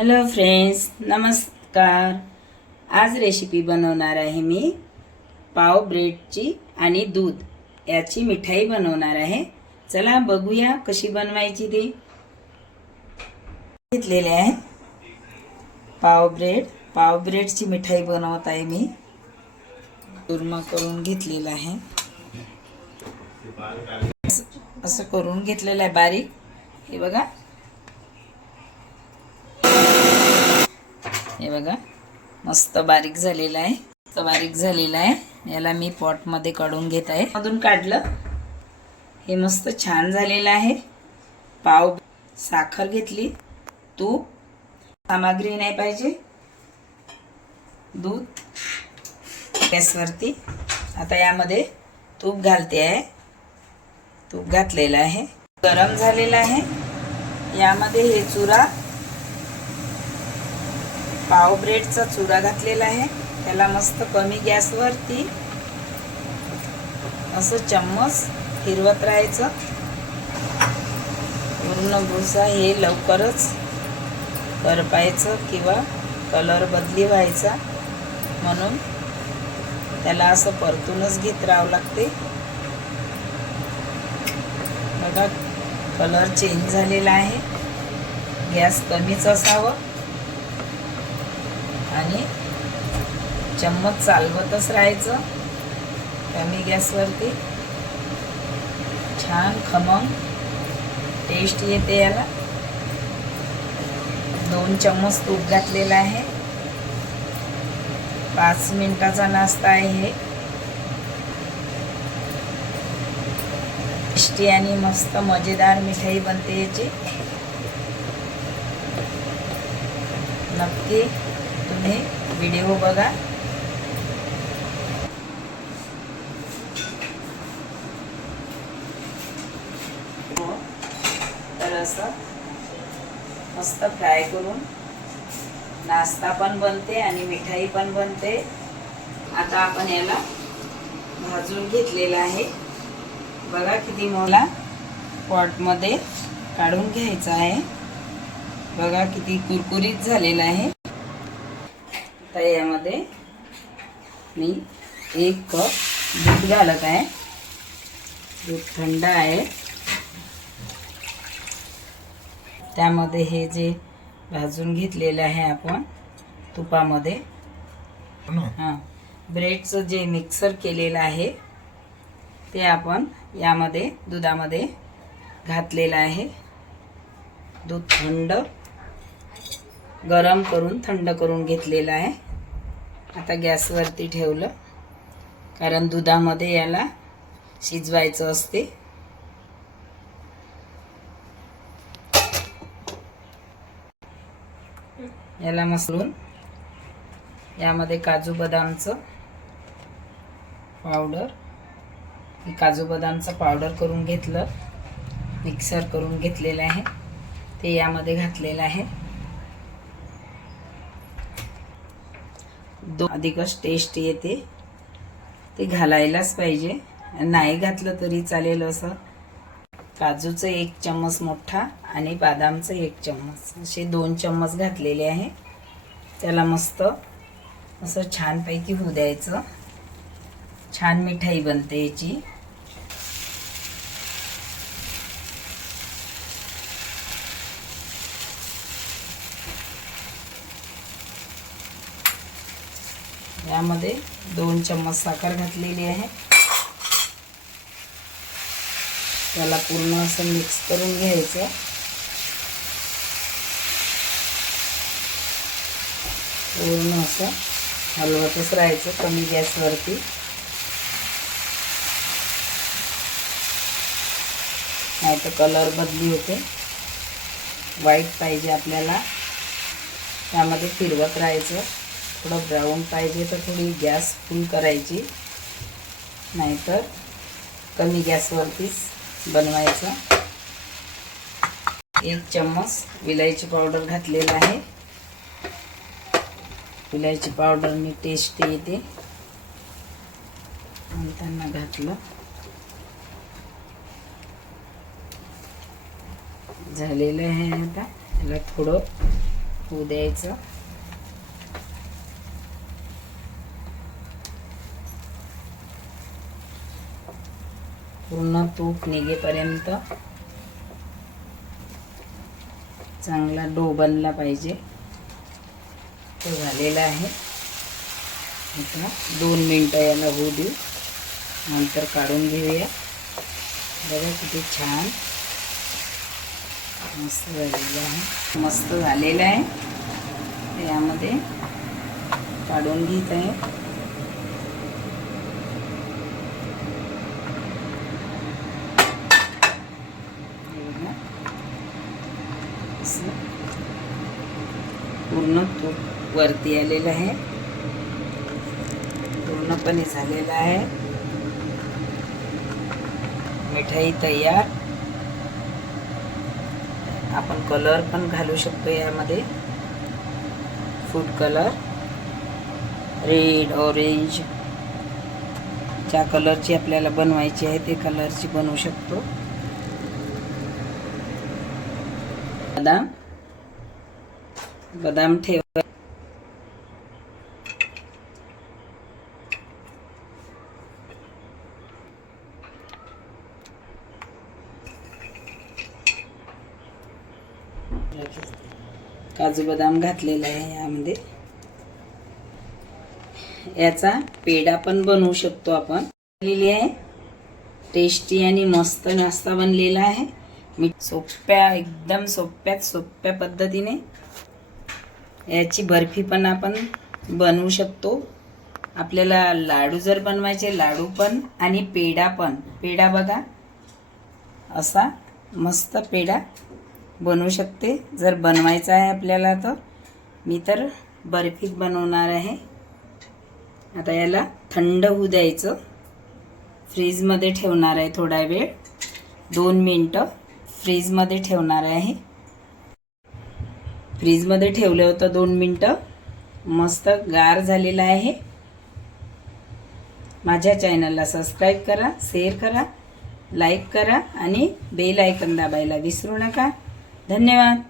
Hello friends नमस्कार. आज recipe बनवणार आहे मी पाव ब्रेडची आणि दूध याची मिठाई बनवणार आहे. चला बघूया कशी बनवायची ती. घेतलेले आहे. पाव ब्रेड पाव ब्रेडची मिठाई बनवत आहे मी. चुरमा करून घेतलेला आहे. असं- असं करून घेतलेलं आहे बारीक. हे बघा. हे बघा. मस्त बारीक झालेलं आहे. मस्त बारीक झालेलं आहे. याला मी पॉटमध्ये काढून घेत आहे. मधून काढलं. हे मस्त छान झालेलं आहे. पाव साखर घेतली. तूप. सामग्री नाही पाहिजे. दूध. गॅसवरती. आता यामध्ये तूप घालते आहे. तूप घातलेलं आहे. गरम झालेलं आहे. यामध्ये हे चुरा पाव ब्रेडचा चुरा घातलेला आहे. त्याला मस्त कमी गॅसवरती असं चम्मच फिरवत राहायचं. पूर्ण भुसा हे लवकरच करपायचं किंवा कलर बदली व्हायचा. म्हणून त्याला असं परतूनच घेत राहावं लागते. बघा कलर चेंज झालेला आहे. गॅस कमीच असावं. आणि चम्मच चालवतच राहायचं. कमी गॅसवरती. छान खमंग. टेस्ट येते याला. दोन चम्मच तूप घातलेला आहे. पाच मिनिटाचा नाश्ता आहे हे. टेस्टी आणि मस्त मजेदार मिठाई बनते याची. नक्की मध्ये व्हिडिओ बघा. तर असं मस्त फ्राय करून नाश्ता पण बनते आणि मिठाई पण बनते. आता आपण याला भाजून घेतलेला आहे. बघा किती मोला पॉटमध्ये काढून घ्यायचा आहे. बघा किती कुरकुरीत झालेला आहे. तर यामध्ये मी एक कप दूध घालत आहे. दूध थंड आहे. त्यामध्ये हे जे भाजून घेतलेलं आहे आपण तुपामध्ये. हां. ब्रेडचं जे मिक्सर केलेलं आहे ते आपण यामध्ये दुधामध्ये घातलेलं आहे. दूध थंड गरम करून थंड करून घेतलेलं आहे. आता गॅसवरती ठेवलं. कारण दुधामध्ये याला शिजवायचं असते. याला मसलून यामध्ये काजू बदामचं पावडर मी काजू बदामचं पावडर करून घेतलं मिक्सर करून घेतलेलं आहे. ते यामध्ये घातलेलं आहे. दो अधिकच टेस्ट येते. ते घालायलाच पाहिजे. नाही घातलं तरी चालेल असं. काजूचं एक चम्मच मोठा आणि बदामचं एक चम्मच. असे दोन चम्मच घातलेले आहे. त्याला मस्त असं छानपैकी होऊ द्यायचं. छान मिठाई बनते याची. यामध्ये दोन चम्मच साखर घातलेली आहे. त्याला पूर्ण असं मिक्स करून घ्यायचं. पूर्ण असं हलवतच राहायचं कमी गॅसवरती. नाही तर कलर बदली होते. व्हाईट पाहिजे आपल्याला. त्यामध्ये फिरवत राहायचं. थोडं ब्राऊन पाहिजे तर थोडी गॅस फुल करायची. नाहीतर कमी गॅसवरतीच बनवायचं. एक चम्मच विलायची पावडर घातलेला आहे. विलायची पावडरनी टेस्ट येते. आणि त्यांना घातलं. झालेलं आहे आता. याला थोडं होऊ द्यायचं. पूर्ण तूप निघेपर्यंत चांगला डो बनला पाहिजे. तो झालेला आहे. आता दोन मिनटं याला होऊ देऊ. नंतर काढून घेऊया. बघा किती छान. मस्त झालेलं आहे. मस्त झालेलं आहे. यामध्ये काढून घेत आहे हे बघा. असं पूर्ण तूप वरती आलेलं आहे. पूर्णपणे झालेलं आहे. मिठाई तयार. आपण कलर पण घालू शकतो यामध्ये. फूड कलर रेड ऑरेंज ज्या कलरची आपल्याला बनवायची आहे ते कलरची बनवू शकतो. बदाम. बदाम ठेव. काजू बदाम घातलेला आहे यामध्ये. याचा पेढा पण बनवू शकतो आपण. लिहिली आहे. टेस्टी आणि मस्त नाश्ता बनलेला आहे. मी सोप्या एकदम सोप्यात सोप्या पद्धतीने याची बर्फी पण आपण बनवू शकतो. आपल्याला लाडू जर बनवायचे लाडू पण आणि पेढा पण. पेढा बघा. असा मस्त पेढा बनवू शकते. जर बनवायचा आहे आपल्याला तर. मी तर बर्फीत बनवणार आहे. आता याला थंड होऊ द्यायचं. फ्रीजमध्ये ठेवणार आहे थोडा वेळ. दोन मिनटं फ्रीजमध्ये ठेवणार आहे. फ्रीजमध्ये ठेवलं होतं दोन मिनटं. मस्त गार झालेलं आहे. माझ्या चॅनलला सबस्क्राईब करा शेअर करा लाईक करा आणि बेल आयकन दाबायला विसरू नका. धन्यवाद.